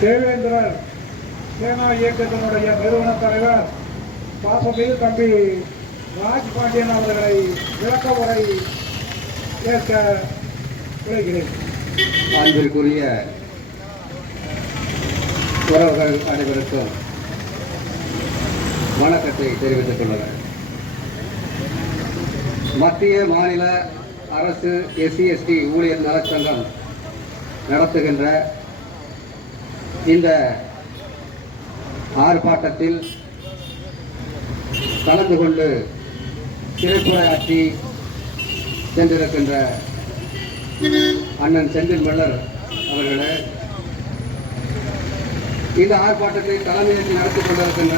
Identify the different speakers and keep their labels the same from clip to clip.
Speaker 1: தேவேந்திரர் சேனா இயக்கத்தினுடைய நிறுவன தலைவர் பாசமிகு தம்பி ராஜ்பாண்டியன் அவர்களை விளக்க உரை ஏற்க விளைகிறேன்
Speaker 2: அன்பிற்குரிய உறவுகள் அனைவருக்கும் வணக்கத்தை தெரிவித்துக் கொள்கிறேன். மத்திய மாநில அரசு எஸ்சி எஸ்டி ஊழியர் நலச்சங்கம் நடத்துகின்ற இந்த ஆர்ப்பாட்டத்தில் கலந்து கொண்டு சிறப்புரையாற்றி சென்றிருக்கின்ற அண்ணன் செந்தில் மல்லர் அவர்களே இந்த ஆர்ப்பாட்டத்தை தலைமையேற்று நடத்தி கொண்டிருக்கின்ற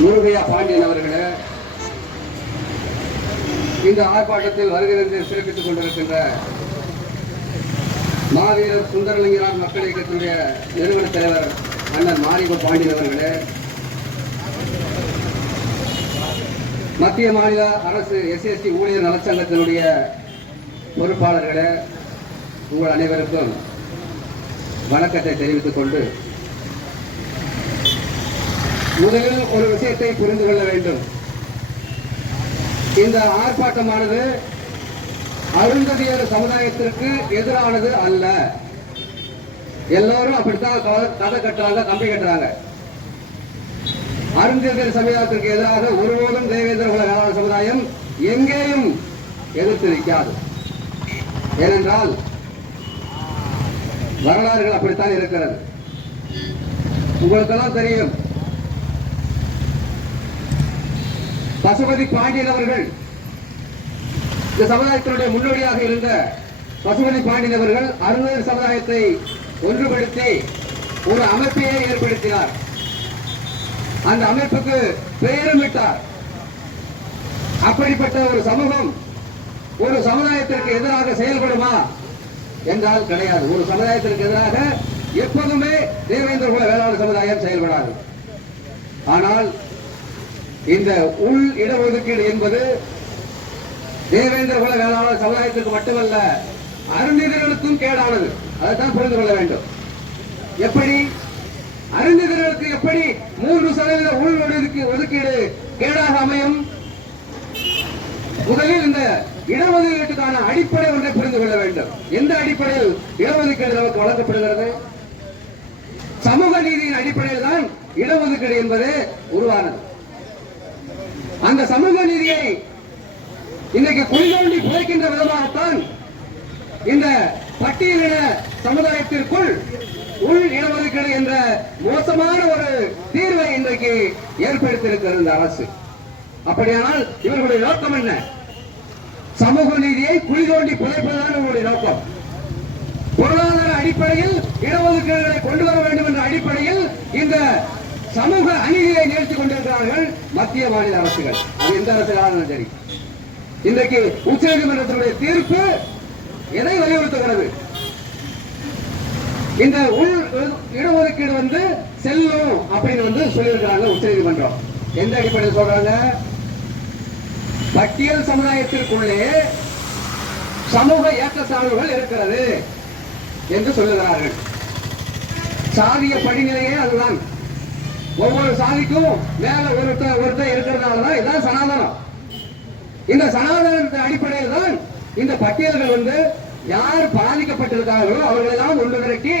Speaker 2: முருகையா பாண்டியன் அவர்களே இந்த ஆர்ப்பாட்டத்தில் வருகிறது சிறப்பித்துக் கொண்டிருக்கின்ற மாவீரர் சுந்தரலிங்கராம் மக்கள் இயக்கத்தினுடைய நிறுவன தலைவர் அண்ணன் மாரிக பாண்டியன் அவர்களே மத்திய மாநில அரசு எஸ்சிஎஸ்டி ஊழியர் நலச்சங்கத்தினுடைய பொறுப்பாளர்களே உங்கள் அனைவருக்கும் வணக்கத்தை தெரிவித்துக் கொண்டு முதலில் ஒரு விஷயத்தை புரிந்து கொள்ள வேண்டும். இந்த ஆர்ப்பாட்டமானது அருந்ததியர் சமுதாயத்திற்கு எதிரானது அல்ல. எல்லாரும் அப்படித்தான் கதை கட்டுறாங்க கம்பி கட்டுறாங்க. அருந்ததியர் சமுதாயத்திற்கு எதிராக ஒருபோதும் தேவேந்திர குல சமுதாயம் எங்கேயும் எதிர்த்து நிற்காது. ஏனென்றால் வரலாறுகள் அப்படித்தான் இருக்கிறது. உங்களுக்கெல்லாம் தெரியும். பசுபதி பாண்டியன் அவர்கள் இந்த சமுதாயத்தினுடைய முன்னோடியாக இருந்த பசுபதி பாண்டியன் அவர்கள் அருந்ததியர் சமுதாயத்தை ஒன்றுபடுத்தி ஒரு அமைப்பையே ஏற்படுத்தினார். அந்த அமைப்புக்கு பெயரமிட்டார் அப்படிப்பட்ட ஒரு சமூகம் ஒரு சமுதாயத்திற்கு எதிராக செயல்படுமா என்றால் கிடையாது. ஒரு சமுதாயத்திற்கு எதிராக எப்போதுமே தேவேந்திர குல வேளாண் சமுதாயம் செயல்படாது. ஆனால் இந்த உள் இடஒதுக்கீடு என்பது தேவேந்திர குல வேளாளர் சமுதாயத்திற்கு மட்டுமல்ல அருந்திதர்களுக்கும் கேடானது. அதைத்தான் புரிந்து கொள்ள வேண்டும். எப்படி? அருந்திதர்களுக்கு எப்படி மூன்று சதவீத உள் ஒதுக்கீடு கேடாக அமையும்? முதலில் இந்த இடஒதுக்கீட்டுக்கான அடிப்படை ஒன்றை புரிந்து கொள்ள வேண்டும். எந்த அடிப்படையில் இடஒதுக்கீடு நமக்கு வழங்கப்படுகிறது? சமூக நீதியின் அடிப்படையில் தான் இடஒதுக்கீடு என்பது உருவானது. அந்த சமூக நீதியை இன்னைக்கு குளிதோண்டி குறைக்கின்ற விதமாகத்தான் இந்த பட்டியலின சமுதாயத்திற்குள் உள் இடஒதுக்கீடு என்ற மோசமான ஒரு தீர்வை இன்றைக்கு ஏற்படுத்தியிருக்கிறது இந்த அரசு. அப்படியானால் இவர்களுடைய நோக்கம் என்ன? சமூக நீதியை குழி தோண்டி புதைப்பதுதான் இவர்களுடைய நோக்கம். பொருளாதார அடிப்படையில் இடஒதுக்கீடுகளை கொண்டு வர வேண்டும் என்ற அடிப்படையில் இந்த சமூக அநீதியை நிகழ்த்தி கொண்டிருக்கிறார்கள் மத்திய மாநில அரசுகள். அது எந்த அரசுகளாலும் சரி. இன்றைக்கு உச்சநீதிமன்றத்தினுடைய தீர்ப்பு எதை வலியுறுத்துகிறது? இந்த உள் இடஒதுக்கீடு வந்து செல்லும் அப்படின்னு வந்து சொல்லியிருக்கிறாங்க உச்சநீதிமன்றம். எந்த அடிப்படையில் சொல்றாங்க? பட்டியல் சமுதாயத்திற்குள்ளே சமூக ஏற்றத்தாழ்வுகள் இருக்கிறது என்று சொல்லுகிறார்கள். சாதிய படிநிலையே அதுதான். ஒவ்வொரு சாதிக்கும் மேல ஒருத்தர் ஒருத்தர் இருக்கிறதுனால தான் இதான் சனாதனம். இந்த சனாதனத்தின் அடிப்படையில் தான் இந்த பட்டியல்கள் வந்து யார் பாதிக்கப்பட்டிருக்கார்களோ அவர்களெல்லாம் ஒன்று திரட்டி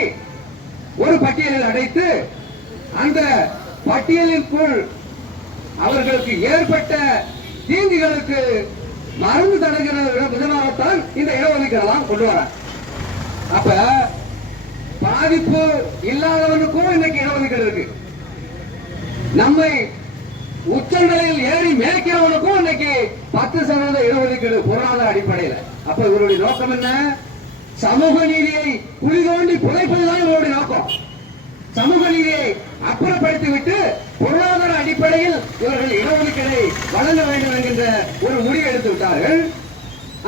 Speaker 2: ஒரு பட்டியலில் அடைத்து அந்த பட்டியலிற்குள் அவர்களுக்கு ஏற்பட்ட தீங்குகளுக்கு மருந்து தடுக்கிற விதமாகத்தான் இந்த இடஒதுக்கீடெல்லாம் கொண்டு வர அப்ப பாதிப்பு இல்லாதவனுக்கும் இன்னைக்கு இடஒதுக்கீடு இருக்கு. நம்மை உச்சந்தலையில் ஏறி மேய்க்கிறவனுக்கும் இன்னைக்கு பத்து சதவீத இடஒதுக்கீடு பொருளாதார அடிப்படையில். அப்ப இவருடைய நோக்கம் என்ன? சமூக நீதியை குழி தோண்டி புதைப்பதுதான் இவருடைய நோக்கம். சமூக நீதியை அப்புறப்படுத்தி விட்டு பொருளாதார அடிப்படையில் இவர்கள் இடஒதுக்கீடை வழங்க வேண்டும் என்கின்ற ஒரு முடிவு எடுத்து விட்டார்கள்.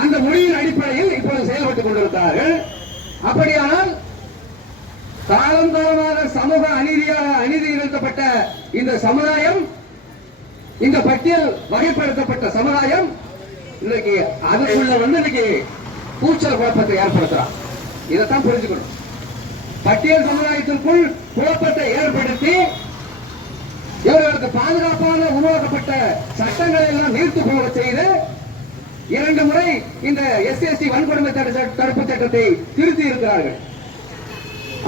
Speaker 2: அந்த முடிவின் அடிப்படையில் இப்பொழுது செயல்பட்டுக் கொண்டிருக்கிறார்கள். அப்படியானால் காலம் காலமாக சமூக அநீதியாக அநீதி இழைக்கப்பட்ட இந்த சமுதாயம் இந்த பட்டியல் வகைப்படுத்தப்பட்ட சமுதாயம் இன்னைக்கு அதுக்குள்ள வந்து இன்னைக்கு கூச்சல் குழப்பத்தை ஏற்படுத்துறான் இதைத்தான் புரிஞ்சுக்கணும். பட்டியல் சமுதாயத்திற்குள் குழப்பத்தை ஏற்படுத்தி இவர்களுக்கு பாதுகாப்பான உருவாக்கப்பட்ட சட்டங்களை எல்லாம் நீர்த்து போக செய்து இரண்டு முறை இந்த எஸ்எஸ்டி வன்கொடுமை தடுப்பு சட்டத்தை திருத்தி இருக்கிறார்கள்.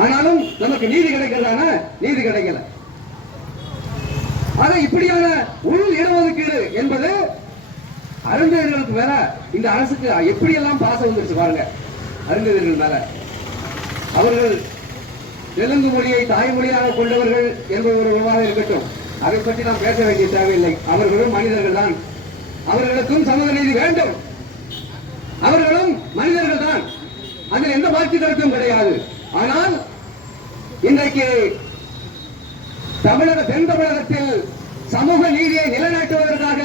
Speaker 2: ஆனாலும் நமக்கு நீதி கிடைக்கிறதான? நீதி கிடைக்கல. ஆக இப்படியான உள் இடஒதுக்கீடு என்பது அருந்ததியர்களுக்கு மேல இந்த அரசுக்கு எப்படியெல்லாம் பாசம் வந்துருச்சு பாருங்க. அருந்ததியர்கள் மேல. அவர்கள் தெலுங்கு மொழியை தாய்மொழியாக கொண்டவர்கள் என்பது ஒரு உருவாக இருக்கட்டும். அதை பற்றி நாம் பேச வேண்டிய தேவையில்லை. அவர்களும் மனிதர்கள் தான். அவர்களுக்கும் சமூக நீதி வேண்டும். அவர்களும் மனிதர்கள் தான். அதில் எந்த மாற்று கருத்தும் கிடையாது. ஆனால் இன்றைக்கு தமிழக தென் தமிழகத்தில் சமூக நீதியை நிலைநாட்டுவதற்காக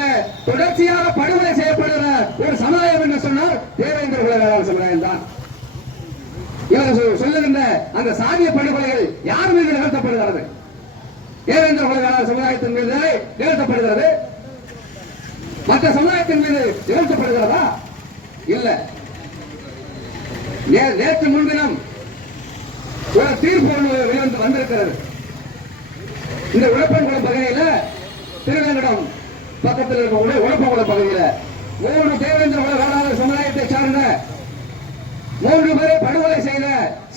Speaker 2: தொடர்ச்சியாக படுகொலை செய்யப்படுகிற ஒரு சமுதாயம் என்று சொன்னால் தேவேந்திர குல சமுதாயம் தான் இவர் சொல்லுகின்ற அந்த சாதிய படுகொலைகள் யார் மீது நிகழ்த்தப்படுகிறது? தேவேந்திர குல சமுதாயத்தின் மீது நிகழ்த்தப்படுகிறது. மற்ற சமுதாயத்தின் மீது நிகழ்த்தப்படுகிறதா? இல்ல. நேற்று முன்தினம் ஒரு தீர்ப்பு ஒன்று வந்திருக்கிறது. இந்த உழப்பன்குளம் பகுதியில திருவேங்கடம் பக்கத்தில் இருக்கக்கூடிய உழப்பங்குளம் பகுதியில. மூன்று தேவேந்திர குல வேளாளர் சமுதாயத்தை சார்ந்த மூன்று பேரை படுகொலை செய்த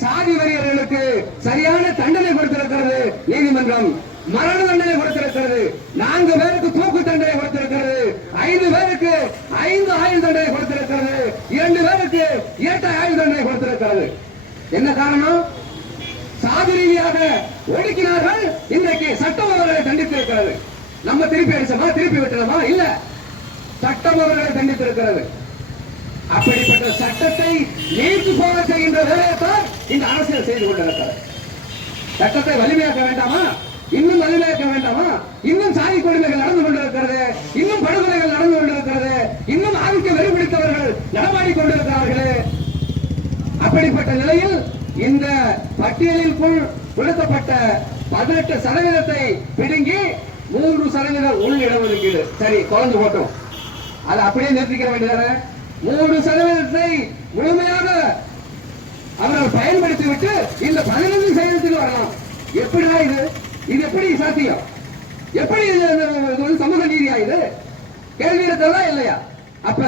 Speaker 2: சாதி வரியர்களுக்கு சரியான தண்டனை கொடுத்திருக்கிறது நீதிமன்றம். மரண தண்டனை கொடுத்திருக்கிறது. நான்கு பேருக்கு தூக்கு தண்டனை கொடுத்திருக்கிறது. ஐந்து பேருக்கு ஐந்து ஆயுள் தண்டனை கொடுத்திருக்கிறது. இரண்டு பேருக்கு இரட்டை ஆயுள் தண்டனை கொடுத்திருக்கிறது. என்ன காரணம்? சாதி ரீதியாக ஒடுக்கினார்கள்? சட்டம் அவர்களை தண்டித்திருக்கிறது. நம்ம திருப்பி அடிச்சோமா? திருப்பி விட்டுறோமா? இல்ல. சட்டம் அவர்களை தண்டித்திருக்கிறது. அப்படிப்பட்ட சட்டத்தை நீர்த்து போக செய்கின்ற வேலையைத்தான் இந்த அரசியல் செய்து கொண்டிருக்கிறது. சட்டத்தை வலிமையாக்க வேண்டாமா? இன்னும் வலிமையாக்க வேண்டாமா? இன்னும் சாதி கொடுமைகள் நடந்து கொண்டிருக்கிறது. இன்னும் படுகொலைகள் நடந்து கொண்டிருக்கிறது. இன்னும் ஆதிக்க வெறிபிடித்தவர்கள் நடமாடி கொண்டிருக்கிறார்களே. அப்படிப்பட்ட நிலையில் இந்த பட்டியலில் விடுத்தப்பட்ட பதினெட்டு சதவீதத்தை பிடுங்கி மூன்று சதவீதம் உள் இடஒதுக்கீடு. சரி குறைஞ்சு போட்டோம். அதை அப்படியே நிறுத்திக்கிற வேண்டியதான? மூன்று சதவீதத்தை முழுமையாக அவர்கள் பயன்படுத்தி விட்டு இந்த பதினைந்து சதவீதத்துக்கு வரலாம். எப்படிடா இது? இது எப்படி சாத்தியம்? எப்படி இது வந்து சமூக நீதியா இது? கேள்வி இருக்கிறதா இல்லையா? அப்ப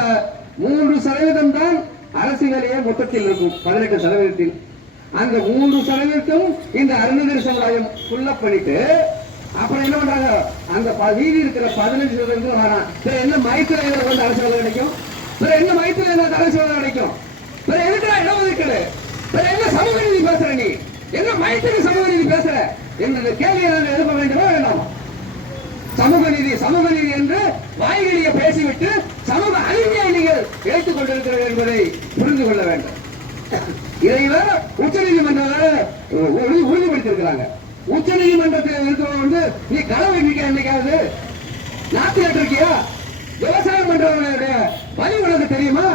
Speaker 2: மூன்று சதவீதம் தான் அரசியலையே மொத்தத்தில் இருக்கும். பதினெட்டு சதவீதத்தில். அந்த மூன்று சதவீதத்தும் இந்த அருணகிரி சமுதாயம் ஃபுல்லப் பண்ணிட்டு அப்புறம் என்ன பண்றாங்க? அந்த ப- இருக்கிற பதினஞ்சு சதவீதம் வேணாம் பிற என்ன மைத்திரையில வந்து அரசு கிடைக்கும்? பிற என்ன மைத்திரையில இருந்தால் அரசு வேலை கிடைக்கும்? பிற எதுக்குடா இடஒதுக்கீடு? பிற என்ன சமூக நீதி பேசுற நீ? என்ன மைத்திரி சமூக நீதி பேசுற? என்ற கேள்வியை நான் எழுப்ப வேண்டுமா வேண்டாமா? சமூக நீதி சமூக நீதி என்று வாய்களிய பேசிவிட்டு சமூக அநீதியை நீங்கள் இழைத்துக் கொண்டிருக்கிறீர்கள் என்பதை புரிந்து கொள்ள வேண்டும். இதை உச்ச நீதிமன்றம் உறுதிப்படுத்திருக்கிறாங்க உறுதி- உச்ச நீதிமன்றத்தில் இருக்கிறவங்க வந்து நீ கடவுள் எண்ணிக்கை என்னைக்காவது? நாத்து இருக்கியா? விவசாயம் பண்றவங்களுடைய வழி உனக்கு தெரியுமா?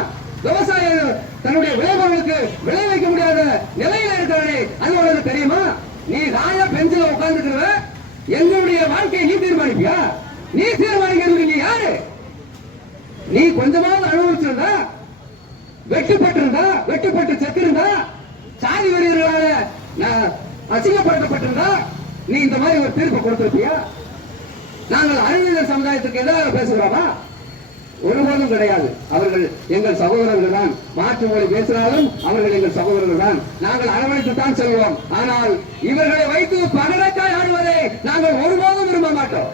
Speaker 2: விவசாயம் தன்னுடைய விளைபொருளுக்கு விளைவிக்க முடியாத நிலையில இருக்கிறவனே அது உனக்கு தெரியுமா நீ ராஜா பெஞ்சில உட்கார்ந்துக்கிற எங்களுடைய வாழ்க்கையை நீ தீர்மானிப்பியா நீ தீர்மானிக்கிறதுக்கு நீ யாரு நீ கொஞ்சமாவது அனுபவிச்சிருந்தா வெட்டுப்பட்டிருந்தா வெட்டுப்பட்டு செத்திருந்தா சாதி வெறியர்களால நான் அசிங்கப்படுத்தப்பட்டிருந்தா நீ இந்த மாதிரி ஒரு தீர்ப்பு கொடுத்திருப்பியா நாங்கள் அறிவியல் சமுதாயத்துக்கு எதிராக பேசுகிறோமா? ஒருபோதும் கிடையாது. அவர்கள் எங்கள் சகோதரர்கள் தான் மாற்று மொழி பேசினாலும் அவர்கள் எங்கள் சகோதரர்கள் தான் நாங்கள் அரவணைத்து தான் செல்வோம். ஆனால் இவர்களை வைத்து பகலக்காய் ஆடுவதை நாங்கள் ஒருபோதும் விரும்ப மாட்டோம்.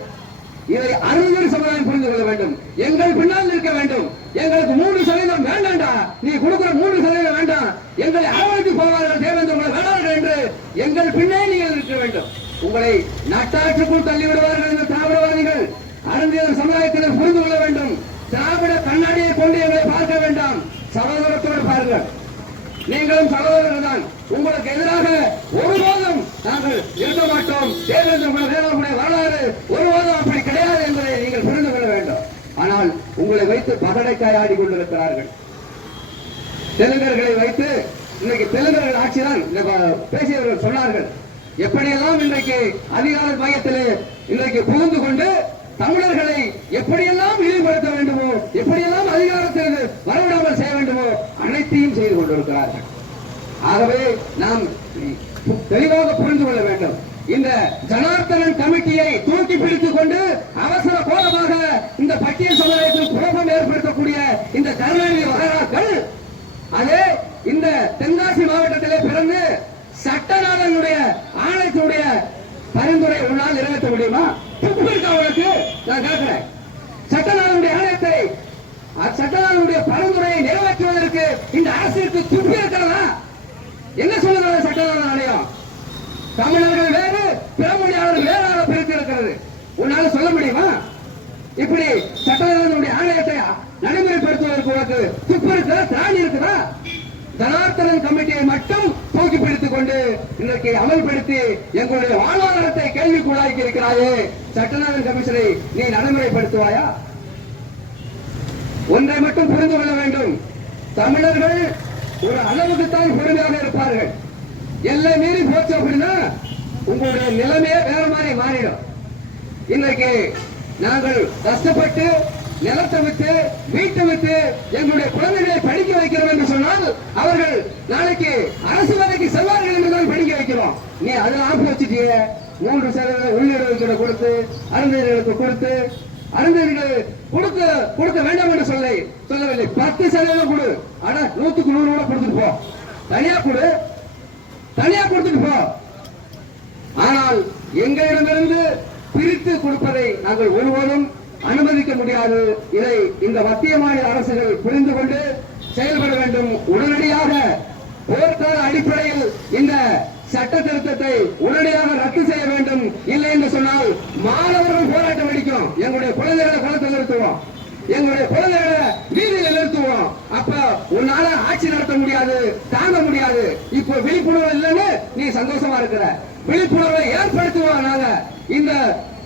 Speaker 2: இதை அறிஞர் சமுதாயம் புரிந்து கொள்ள வேண்டும். எங்கள் பின்னால் நிற்க வேண்டும். எங்களுக்கு மூன்று சதவீதம் வேண்டாம்டா நீ கொடுக்கிற மூன்று சதவீதம் வேண்டாம். எங்களை அரவணைத்து போவார்கள் தேவேந்திர குல என்று எங்கள் பின்னே நீங்கள் நிற்க வேண்டும். உங்களை நட்டாற்றுக்குள் தள்ளி விடுவார்கள் இந்த திராவிடவாதிகள் அறிஞர் சமுதாயத்தினர் புரிந்து கொள்ள வேண்டும். திராவிட கண்ணாடியை கொண்டு எங்களை பார்க்க வேண்டாம். சகோதரத்தோடு பாருங்கள். நீங்களும் சகோதரர்கள் தான். உங்களுக்கு எதிராக ஒருபோதும் நாங்கள் இருக்க மாட்டோம். தேவேந்திர வரலாறு ஒருபோதும் அப்படி கிடையாது என்பதை நீங்கள் புரிந்து கொள்ள வேண்டும். ஆனால் உங்களை வைத்து பகடைக்காய் ஆடி கொண்டிருக்கிறார்கள். தெலுங்கர்களை வைத்து இன்னைக்கு தெலுங்கர்கள் ஆட்சிதான் தான் பேசியவர்கள் சொன்னார்கள். எப்படியெல்லாம் இன்றைக்கு அதிகார மையத்திலே இன்றைக்கு புகுந்து கொண்டு தமிழர்களை எப்படியெல்லாம் இழிவுபடுத்த வேண்டுமோ எப்படியெல்லாம் அதிகாரத்தில் வரவிடாமல் செய்ய வேண்டுமோ அனைத்தையும் செய்து கொண்டிருக்கிறார்கள். ஆகவே நாம் தெளிவாக புரிந்து கொள்ள வேண்டும். இந்த ஜனார்த்தனன் கமிட்டியை தூக்கி பிடித்துக் கொண்டு அவசர கோலமாக இந்த பட்டியல் சமுதாயத்தில் குழப்பம் ஏற்படுத்தக்கூடிய இந்த கருணாநிதி மகாராக்கள் அதே இந்த தென்காசி மாவட்டத்திலே பிறந்து சட்டநாதனுடைய ஆணையத்தினுடைய பரிந்துரை உன்னால் நிறைவேற்ற முடியுமா? துப்பு இருக்கா உனக்கு? நான் கேட்கிறேன். சட்டநாதனுடைய ஆணையத்தை சட்டநாதனுடைய பரிந்துரையை நிறைவேற்றுவதற்கு இந்த அரசிற்கு துப்பு இருக்கிறதா? என்ன சொல்லுகிறது சட்டநாதன் ஆணையம்? தமிழர்கள் வேறு பிறமொழியாளர்கள் வேறாக பிரித்து இருக்கிறது. உன்னால சொல்ல முடியுமா? இப்படி சட்டநாதனுடைய ஆணையத்தை நடைமுறைப்படுத்துவதற்கு உனக்கு துப்பு இருக்குதா திராணி இருக்குதா? ஜனார்த்தனன் கமிட்டியை மட்டும் தூக்கி பிடித்துக் கொண்டு இன்றைக்கு அமல்படுத்தி எங்களுடைய வாழ்வாதாரத்தை கேள்விக்குள்ளாக்கி இருக்கிறாயே சட்டநாதன் கமிஷனை நீ நடைமுறைப்படுத்துவாயா? ஒன்றை மட்டும் புரிந்து கொள்ள வேண்டும். தமிழர்கள் ஒரு அளவுக்குத்தான் பொறுமையாக இருப்பார்கள். எல்லை மீறி போச்சு அப்படின்னா உங்களுடைய நிலைமையே வேற மாதிரி மாறிடும். இன்றைக்கு நாங்கள் கஷ்டப்பட்டு நிலத்தை விட்டு வீட்டை விட்டு எங்களுடைய குழந்தைகளை படிக்க வைக்கிறோம் என்று சொன்னால் அவர்கள் நாளைக்கு அரசு வேலைக்கு செல்வார்கள் என்று தான் படிக்க வைக்கிறோம். நீ அதை ஆப்பு வச்சுட்டீங்க மூன்று சதவீத உள்ளிடங்களுக்கு கொடுத்து அருந்ததிகளுக்கு கொடுத்து அருந்ததிகள் கொடுக்க கொடுக்க வேண்டாம் என்று சொல்ல சொல்லவில்லை. பத்து சதவீதம் கொடு. ஆனா நூத்துக்கு நூறு கூட கொடுத்துட்டு போ. தனியா கொடு. தனியா கொடுத்துட்டு போ. ஆனால் எங்களிடமிருந்து பிரித்து கொடுப்பதை நாங்கள் ஒருபோதும் அனுமதிக்க முடியாது. இதை இந்த மத்திய மாநில அரசுகள் புரிந்து கொண்டு செயல்பட வேண்டும். உடனடியாக போர்க்கால அடிப்படையில் இந்த சட்ட திருத்தத்தை உடனடியாக ரத்து செய்ய வேண்டும். இல்லை என்று சொன்னால் மாணவர்கள் போராட்டம் அடிக்கும் எங்களுடைய குழந்தைகளை குளத்தில் நிறுத்துவோம். எங்களுடைய குழந்தைகளை வீதியில் நிறுத்துவோம். அப்ப உன்னால ஆட்சி நடத்த முடியாது தாங்க முடியாது. இப்போ விழிப்புணர்வு இல்லைன்னு நீ சந்தோஷமா இருக்கிற. விழிப்புணர்வை ஏற்படுத்துவோம் நாங்க. இந்த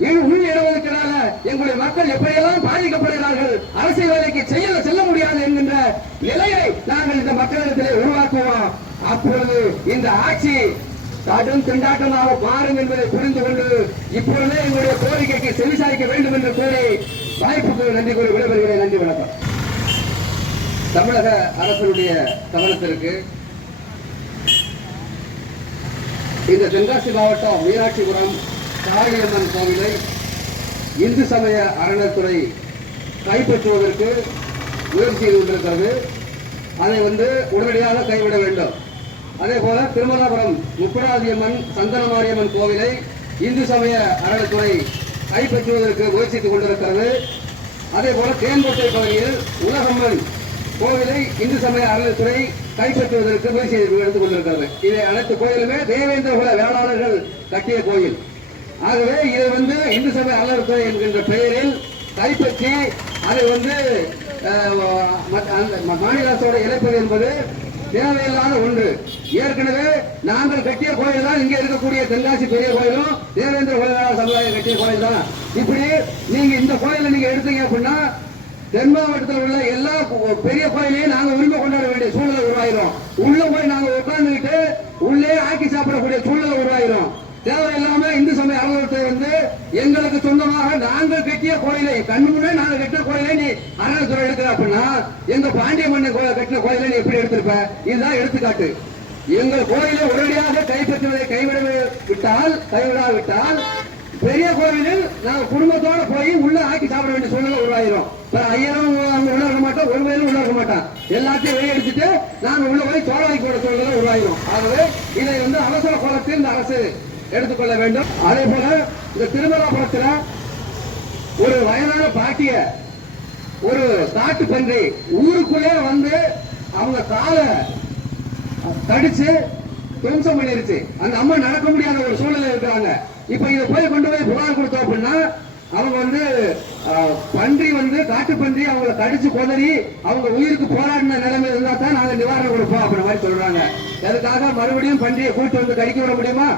Speaker 2: இடஒதுக்கீடால எங்களுடைய மக்கள் எப்படியெல்லாம் பாதிக்கப்படுகிறார்கள்? அரசியல் வேலைக்கு செய்ய செல்ல முடியாது என்கின்ற நிலையை நாங்கள் இந்த மக்களிடத்திலே உருவாக்குவோம். அப்பொழுது இந்த ஆட்சி கடும் திண்டாட்டமாக மாறும் என்பதை புரிந்து கொண்டு இப்பொழுதே எங்களுடைய கோரிக்கைக்கு செவிசாய்க்க வேண்டும் என்று கூறி வாய்ப்புக்கு நன்றி கூறி விடைபெறுகிறேன். நன்றி வணக்கம். தமிழக அரசுடைய கவனத்திற்கு இந்த தென்காசி மாவட்டம் மீனாட்சிபுரம் காளியம்மன் கோவிலை இந்து சமய அறநிலைத்துறை கைப்பற்றுவதற்கு முயற்சி கொண்டிருக்கிறது அதை வந்து உடனடியாக கைவிட வேண்டும். அதே போல திருமலாபுரம் முப்படாதியம்மன் சந்தனமாரியம்மன் கோவிலை இந்து சமய அறநிலைத்துறை கைப்பற்றுவதற்கு முயற்சித்துக் கொண்டிருக்கிறது. அதே போல தேன்கோட்டை பகுதியில் உலகம்மன் கோவிலை இந்து சமய அறநிலைத்துறை கைப்பற்றுவதற்கு முயற்சி எடுத்துக் கொண்டிருக்கிறது. இதை அனைத்து கோயிலுமே தேவேந்திர குல வேளாளர்கள் கட்டிய கோயில். ஆகவே இதை வந்து இந்து சபை அறநிலைத்துறை என்கின்ற பெயரில் கைப்பற்றி அதை வந்து அந்த மாநில அரசோட இழப்பது என்பது தேவையில்லாத ஒன்று. ஏற்கனவே நாங்கள் கட்டிய கோயில் தான் இங்கே இருக்கக்கூடிய தென்காசி பெரிய கோயிலும் தேவேந்திர குலவேளாளர் சமுதாயம் கட்டிய கோயில் தான். இப்படி நீங்க இந்த கோயில நீங்க எடுத்தீங்க அப்படின்னா தென் மாவட்டத்தில் உள்ள எல்லா பெரிய கோயிலையும் நாங்கள் உரிமை கொண்டாட வேண்டிய சூழ்நிலை உருவாயிரும். உள்ள போய் நாங்கள் உட்கார்ந்துக்கிட்டு உள்ளே ஆக்கி சாப்பிடக்கூடிய சூழ்நிலை உருவாயிரும். தேவையில்லாம இந்து சமய அலுவலகத்தை வந்து எங்களுக்கு சொந்தமாக நாங்கள் கட்டிய கோயிலை கண்ணு முன்னே நாங்க கட்டின கோயிலை நீ அறநிலைத்துறை எடுக்கிற அப்படின்னா எங்க பாண்டிய மன்னன் கோயில் கட்டின கோயிலை நீ எப்படி எடுத்திருப்ப? இதுதான் எடுத்துக்காட்டு. எங்கள் கோயிலை உடனடியாக கைப்பற்றுவதை கைவிட விட்டால் கைவிடாவிட்டால் பெரிய கோவிலில் நாங்க குடும்பத்தோட போய் உள்ள ஆக்கி சாப்பிட வேண்டிய சூழ்நிலை உருவாயிரும். ஐயரும் அங்க உள்ள மாட்டோம் ஒரு வயலும் உள்ள மாட்டான் எல்லாத்தையும் வெளியடிச்சுட்டு நாங்க உள்ள போய் சோழ வைக்க சூழ்நிலை உருவாயிரும். ஆகவே இதை வந்து அவசர கோலத்தில் இந்த அரசு எடுத்துக்கொள்ள வேண்டும். அதே போல இந்த திருமலாபுரத்துல ஒரு வயதான பாட்டிய ஒரு காட்டு பன்றி ஊருக்குள்ளே வந்து அவங்க காலை கடிச்சு துவம்சம் பண்ணிருச்சு. அந்த அம்மா நடக்க முடியாத ஒரு சூழ்நிலை இருக்கிறாங்க. இப்ப இதை போய் கொண்டு போய் புகார் கொடுத்தோம் அப்படின்னா அவங்க வந்து பன்றி வந்து காட்டு பன்றி அவங்கள கடிச்சு கொதறி அவங்க உயிருக்கு போராடின நிலைமை இருந்தா தான் நாங்க நிவாரணம் கொடுப்போம் அப்படின்ற மாதிரி சொல்றாங்க. அதுக்காக மறுபடியும் பன்றியை கூட்டு வந்து கடிக்க விட முடியுமா?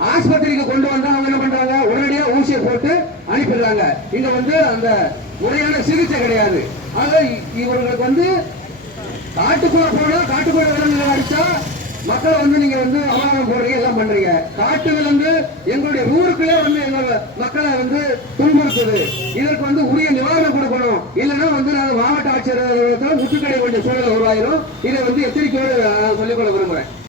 Speaker 2: ஆஸ்பத்திரிக்கு கொண்டு வந்தா அவங்க என்ன பண்றாங்க? உடனடியா ஊசியை போட்டு அனுப்பிடுறாங்க. இங்க வந்து அந்த முறையான சிகிச்சை கிடையாது. ஆக இ- இவர்களுக்கு வந்து காட்டுக்குள்ள போனா காட்டுக்குள்ள விலங்குகள் அடிச்சா மக்களை வந்து நீங்க வந்து அவமானம் போடுறீங்க எல்லாம் பண்றீங்க. காட்டு விலங்கு எங்களுடைய ஊருக்குள்ளே வந்து எங்க மக்களை வந்து துன்புறுத்துது. இதற்கு வந்து உரிய நிவாரணம் கொடுக்கணும். இல்லைன்னா வந்து நாங்க மாவட்ட ஆட்சியர் முற்றுக்கடை வேண்டிய சூழல் உருவாயிரும். இதை வந்து எச்சரிக்கையோடு சொல்லிக்கொள்ள விரும்புறேன்.